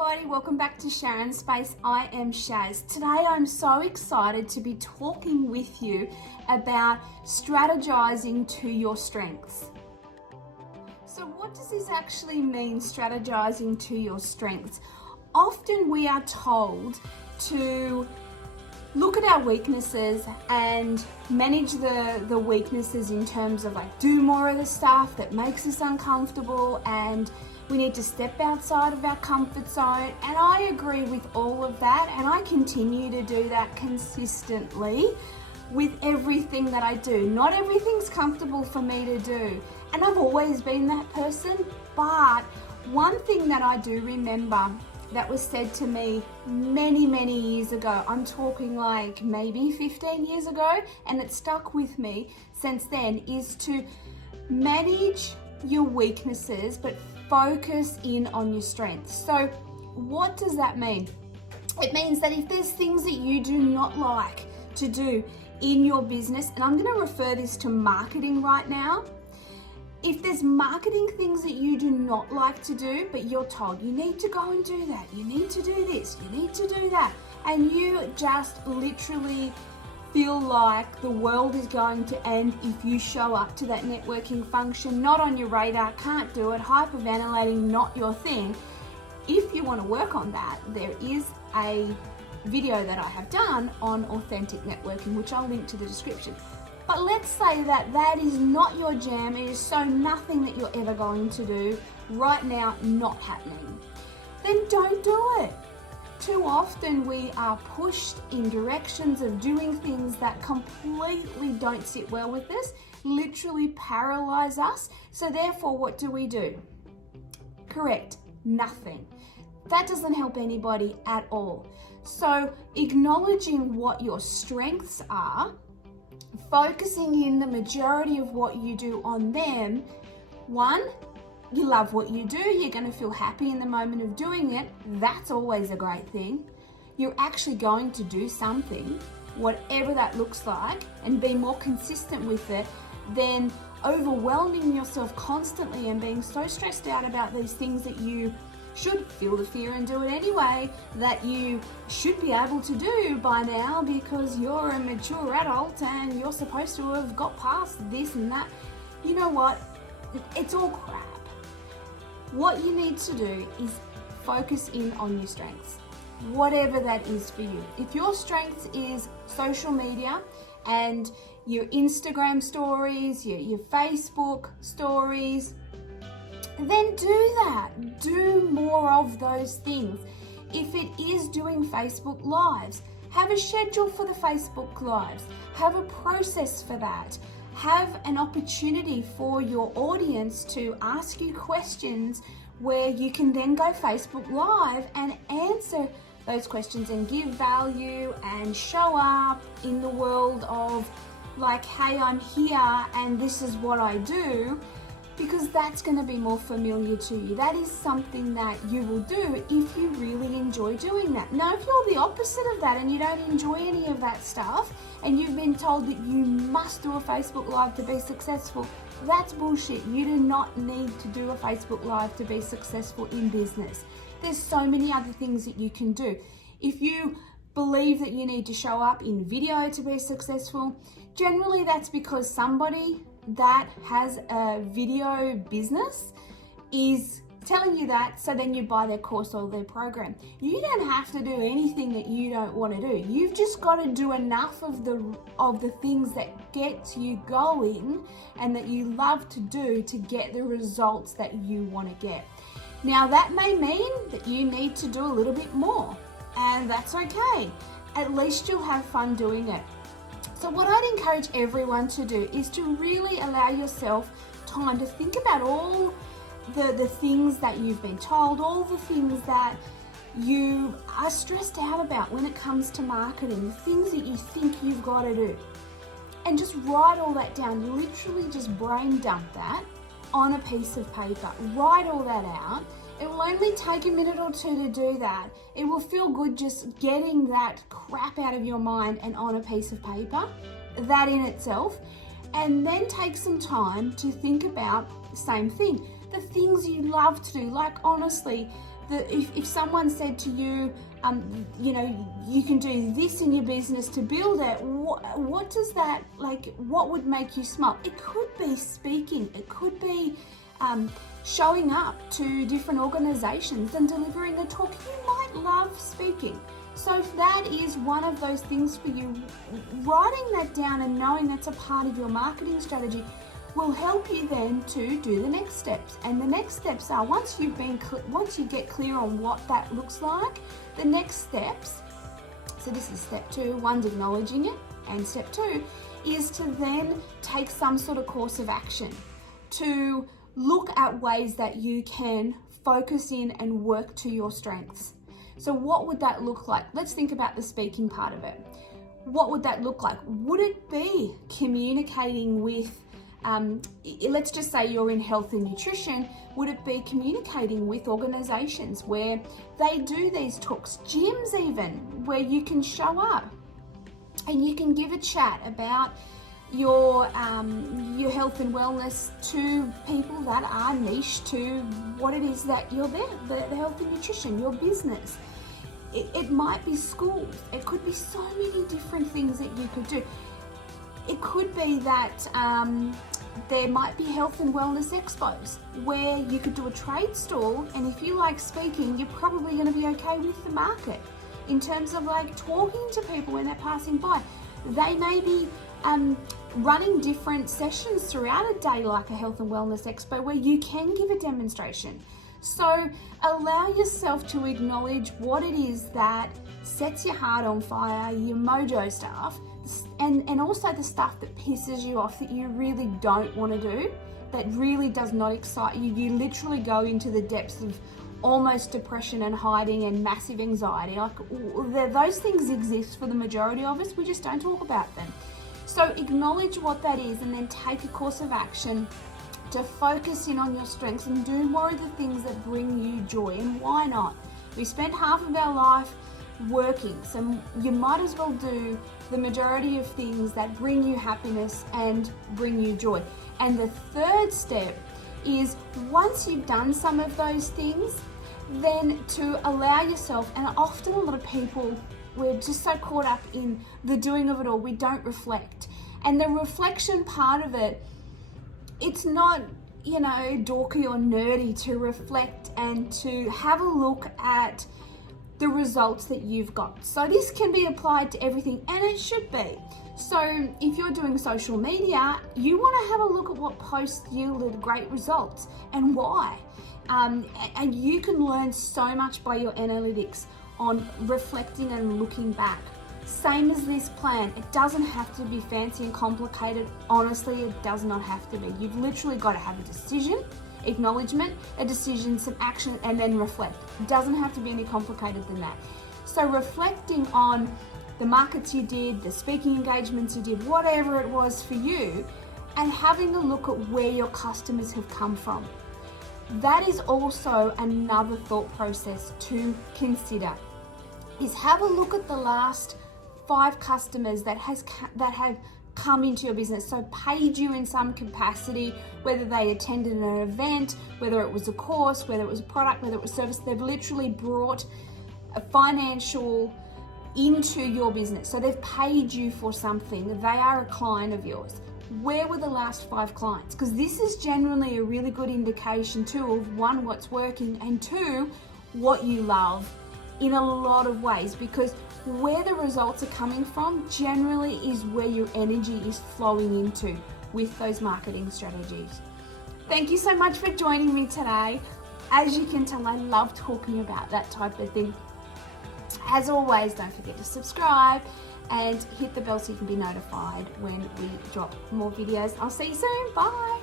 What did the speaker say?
everybody, welcome back to Sharon's Space. I am Shaz. Today I'm so excited to be talking with you about strategizing to your strengths. So what does this actually mean, strategizing to your strengths? Often we are told to look at our weaknesses and manage the weaknesses in terms of like do more of the stuff that makes us uncomfortable, and we need to step outside of our comfort zone. And I agree with all of that, and I continue to do that consistently with everything that I do. Not everything's comfortable for me to do, and I've always been that person. But one thing that I do remember that was said to me many years ago, I'm talking like maybe 15 years ago, and it stuck with me since then, is to manage your weaknesses but focus in on your strengths. So what does that mean? It means that if there's things that you do not like to do in your business, and I'm going to refer this to marketing right now. If there's marketing things that you do not like to do, but you're told you need to go and do that, you need to do this, you need to do that, and you just literally feel like the world is going to end if you show up to that networking function, not on your radar, can't do it, hyperventilating, not your thing. If you want to work on that, there is a video that I have done on authentic networking, which I'll link to the description. But let's say that that is not your jam, it is so nothing that you're ever going to do right now, not happening. Then don't do it. Too often we are pushed in directions of doing things that completely don't sit well with us, literally paralyze us. So therefore, what do? Correct, nothing. That doesn't help anybody at all. So acknowledging what your strengths are, focusing in the majority of what you do on them. One, you love what you do, you're going to feel happy in the moment of doing it. That's always a great thing. You're actually going to do something, whatever that looks like, and be more consistent with it than overwhelming yourself constantly and being so stressed out about these things that you should feel the fear and do it anyway, that you should be able to do by now because you're a mature adult and you're supposed to have got past this and that. You know what? It's all crap. What you need to do is focus in on your strengths, whatever that is for you. If your strength is social media and your Instagram stories, your Facebook stories, then do that. Do more of those things. If it is doing Facebook Lives, have a schedule for the Facebook Lives. Have a process for that. Have an opportunity for your audience to ask you questions where you can then go Facebook Live and answer those questions and give value and show up in the world of like, hey, I'm here and this is what I do. Because that's going to be more familiar to you. That is something that you will do if you really enjoy doing that. Now, if you're the opposite of that and you don't enjoy any of that stuff and you've been told that you must do a Facebook Live to be successful, that's bullshit. You do not need to do a Facebook Live to be successful in business. There's so many other things that you can do. If you believe that you need to show up in video to be successful, generally that's because somebody that has a video business is telling you that, so then you buy their course or their program. You don't have to do anything that you don't want to do. You've just got to do enough of the things that get you going and that you love to do to get the results that you want to get. Now that may mean that you need to do a little bit more, and that's okay. At least you'll have fun doing it. So what I'd encourage everyone to do is to really allow yourself time to think about all the things that you've been told, all the things that you are stressed out about when it comes to marketing, the things that you think you've got to do. And just write all that down. Literally just brain dump that on a piece of paper. Write all that out. It will only take a minute or two to do that. It will feel good just getting that crap out of your mind and on a piece of paper, that in itself. And then take some time to think about the same thing. The things you love to do, like honestly, If someone said to you, you can do this in your business to build it, what does that, what would make you smile? It could be speaking, it could be showing up to different organizations and delivering a talk. You might love speaking. So if that is one of those things for you, writing that down and knowing that's a part of your marketing strategy will help you then to do the next steps. And the next steps are, once you get clear on what that looks like, the next steps, so this is step 2, one's acknowledging it, and step 2 is to then take some sort of course of action to look at ways that you can focus in and work to your strengths. So what would that look like? Let's think about the speaking part of it. What would that look like? Would it be communicating with, let's just say you're in health and nutrition, would it be communicating with organizations where they do these talks, gyms even, where you can show up and you can give a chat about your health and wellness to people that are niche to what it is that you're there, the health and nutrition, your business. It might be schools. It could be so many different things that you could do. It could be that there might be health and wellness expos where you could do a trade stall, and if you like speaking, you're probably going to be okay with the market in terms of talking to people when they're passing by. They may be running different sessions throughout a day, like a health and wellness expo, where you can give a demonstration. So allow yourself to acknowledge what it is that sets your heart on fire, your mojo stuff, and also the stuff that pisses you off, that you really don't want to do, that really does not excite you. You literally go into the depths of almost depression and hiding and massive anxiety. Those things exist for the majority of us, we just don't talk about them. So acknowledge what that is and then take a course of action to focus in on your strengths and do more of the things that bring you joy. And why not? We spend half of our life working, so you might as well do the majority of things that bring you happiness and bring you joy. And the third step is, once you've done some of those things, then to allow yourself, and often a lot of people, we're just so caught up in the doing of it all, we don't reflect. And the reflection part of it, it's not, dorky or nerdy to reflect and to have a look at the results that you've got. So this can be applied to everything, and it should be. So if you're doing social media, you want to have a look at what posts yielded great results and why. And you can learn so much by your analytics on reflecting and looking back. Same as this plan. It doesn't have to be fancy and complicated. Honestly, it does not have to be. You've literally got to have a decision, acknowledgement, a decision, some action, and then reflect. It doesn't have to be any complicated than that. So reflecting on the markets you did, the speaking engagements you did, whatever it was for you, and having a look at where your customers have come from. That is also another thought process to consider, is have a look at the last 5 customers that have come into your business, so paid you in some capacity, whether they attended an event, whether it was a course, whether it was a product, whether it was service. They've literally brought a financial into your business, so they've paid you for something. They are a client of yours. Where were the last 5 clients? Because this is generally a really good indication too of 1, what's working, and 2, what you love in a lot of ways, because where the results are coming from generally is where your energy is flowing into with those marketing strategies. Thank you so much for joining me today. As you can tell, I love talking about that type of thing. As always, don't forget to subscribe and hit the bell so you can be notified when we drop more videos. I'll see you soon. Bye.